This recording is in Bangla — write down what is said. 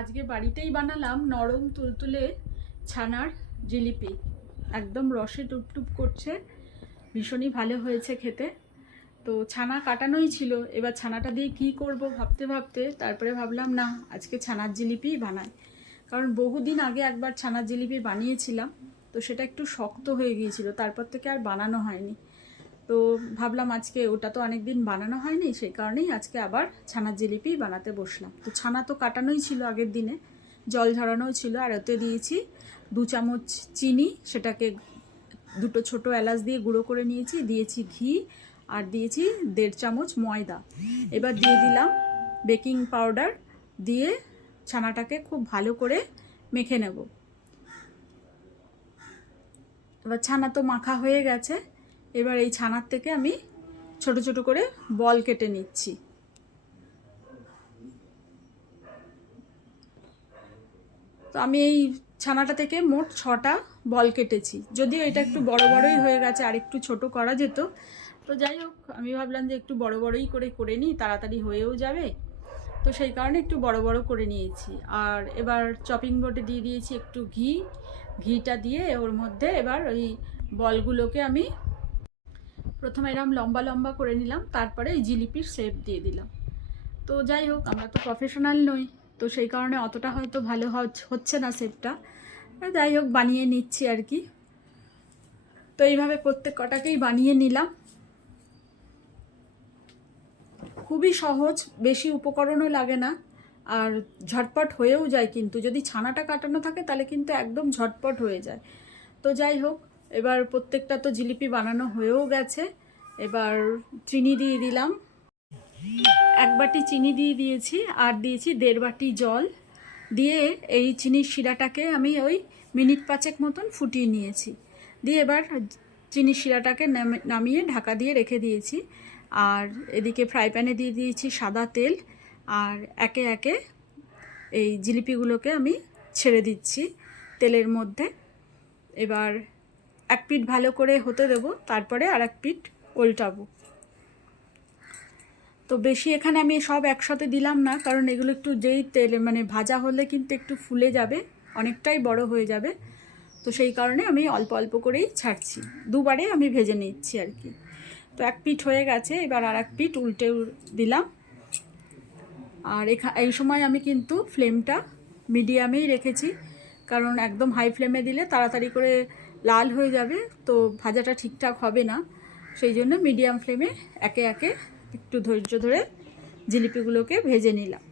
আজকে বাড়িতেই বানালাম নরম তুলতুলে ছানার জিলিপি। একদম রসে টুপটুপ করছে, ভীষণই ভালো হয়েছে খেতে। তো ছানা কাটানোই ছিল, এবার ছানাটা দিয়ে কি করব ভাবতে ভাবতে তারপরে ভাবলাম না, আজকে ছানার জিলিপিই বানাই। কারণ বহুদিন আগে একবার ছানার জিলিপি বানিয়েছিলাম, তো সেটা একটু শক্ত হয়ে গিয়েছিল, তারপর থেকে আর বানানো হয়নি। তো ভাবলাম আজকে, ওটা তো অনেক দিন বানানো হয়নি, সেই কারণেই আজকে আবার ছানার জিলিপি বানাতে বসলাম। তো ছানা তো কাটানোই ছিল আগের দিনে, জল ঝরানোও ছিল, আর ওতে দিয়েছি 2 চামচ চিনি, সেটাকে 2টো ছোটো এলাচ দিয়ে গুঁড়ো করে নিয়েছি, দিয়েছি ঘি, আর দিয়েছি 1.5 চামচ ময়দা। এবার দিয়ে দিলাম বেকিং পাউডার, দিয়ে ছানাটাকে খুব ভালো করে মেখে নেব। এবার ছানা তো মাখা হয়ে গেছে, এবার এই ছানার থেকে আমি ছোট ছোট করে বল কেটে নিচ্ছি। তো আমি এই ছানাটা থেকে মোট 6টা বল কেটেছি, যদিও এটা একটু বড় বড়ই হয়ে গেছে, আর একটু ছোট করা যেত। তো যাই হোক, আমি ভাবলাম যে একটু বড় বড়ই করে নিই, তাড়াতাড়ি হয়েও যাবে। তো সেই কারণে একটু বড় বড় করে নিয়েছি। আর এবার চপিং বোর্ডে দিয়ে দিয়েছি একটু ঘিটা দিয়ে ওর মধ্যে এবার ওই বলগুলোকে আমি প্রথমে এরকম লম্বা লম্বা করে নিলাম, তারপরে এই জিলিপির শেপ দিয়ে দিলাম। তো যাই হোক, আমরা তো প্রফেশনাল নই, তো সেই কারণে অতটা হয়তো ভালো হচ্ছে না শেপটা। যাই হোক, বানিয়ে নিচ্ছি আর কি। তো এইভাবে প্রত্যেক কটাকেই বানিয়ে নিলাম। খুবই সহজ, বেশি উপকরণও লাগে না, আর ঝটপট হয়েও যায়। কিন্তু যদি ছানাটা কাটানো থাকে তাহলে কিন্তু একদম ঝটপট হয়ে যায়। তো যাই হোক, এবার প্রত্যেকটা তো জিলিপি বানানো হয়েও গেছে। এবার চিনি দিয়ে দিলাম, 1 বাটি চিনি দিয়ে দিয়েছি, আর দিয়েছি 1.5 বাটি জল দিয়ে এই চিনির শিরাটাকে আমি ওই মিনিট 5 মতন ফুটিয়ে নিয়েছি। দিয়ে এবার চিনির শিরাটাকে নামিয়ে ঢাকা দিয়ে রেখে দিয়েছি। আর এদিকে ফ্রাই প্যানে দিয়ে দিয়েছি সাদা তেল, আর একে একে এই জিলিপিগুলোকে আমি ছেড়ে দিচ্ছি তেলের মধ্যে। এবার এক পিঠ ভালো করে হতে দেবো, তারপরে আর এক পিঠ উল্টাবো। তো বেশি এখানে আমি সব একসাথে দিলাম না, কারণ এগুলো একটু যেই তেলে মানে ভাজা হলে কিন্তু একটু ফুলে যাবে, অনেকটাই বড় হয়ে যাবে। তো সেই কারণে আমি অল্প অল্প করেই ছাড়ছি, দুবারে আমি ভেজে নিচ্ছি আর কি। তো এক পিঠ হয়ে গেছে, এবার আর এক পিঠ উল্টে দিলাম। আর এই সময় আমি কিন্তু ফ্লেমটা মিডিয়ামেই রেখেছি, কারণ একদম হাই ফ্লেমে দিলে তাড়াতাড়ি করে লাল হয়ে যাবে, তো ভাজাটা ঠিকঠাক হবে না। সেই জন্য মিডিয়াম ফ্লেমে একে একে একটু ধৈর্য ধরে জিলিপিগুলোকে ভেজে নিলাম।